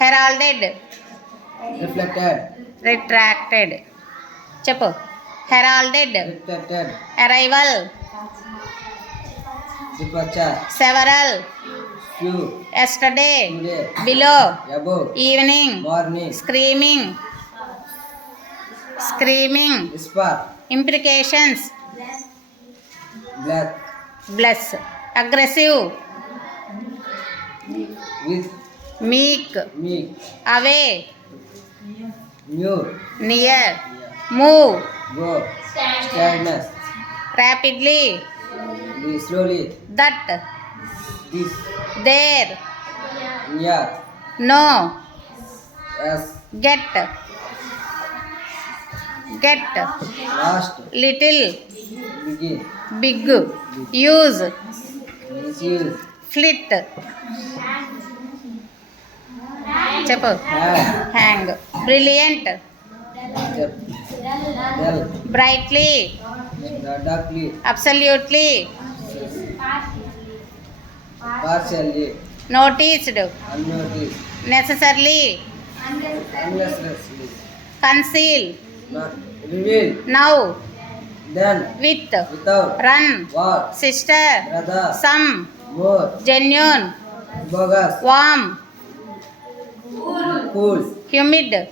heralded, reflected, retracted. చెప్పు. heralded, reflected, arrival, departure, several, few, yesterday, today, below, above, evening, morning, screaming, whisper, implications, black, bless, aggressive, with, meek, meek, away, new, near, move, go, sadness, rapidly, slowly, that, this, there, near, no, as, get, last, little, begin, big, use, misuse, flit. చెప్పు. hang, brilliant, dull, brightly, darkly, absolutely, partially, noticed, unnoticed, necessarily, unnecessarily, conceal, reveal, now, then, with, without, run, war, sister, brother, some, more, genuine, bogus, warm, cool, humid,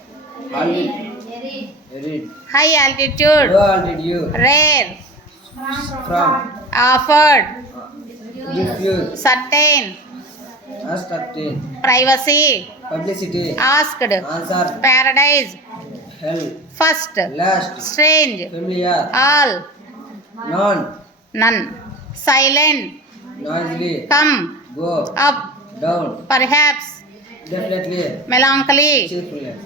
arid, high altitude, low altitude, rare, from, offered, diffuse, certain, uncertain, privacy, publicity, asked, answer, paradise, hell, first, last, strange, familiar, all, none, silent, noisily, come, go, up, down, perhaps, definitely, melancholy, cheerfulness.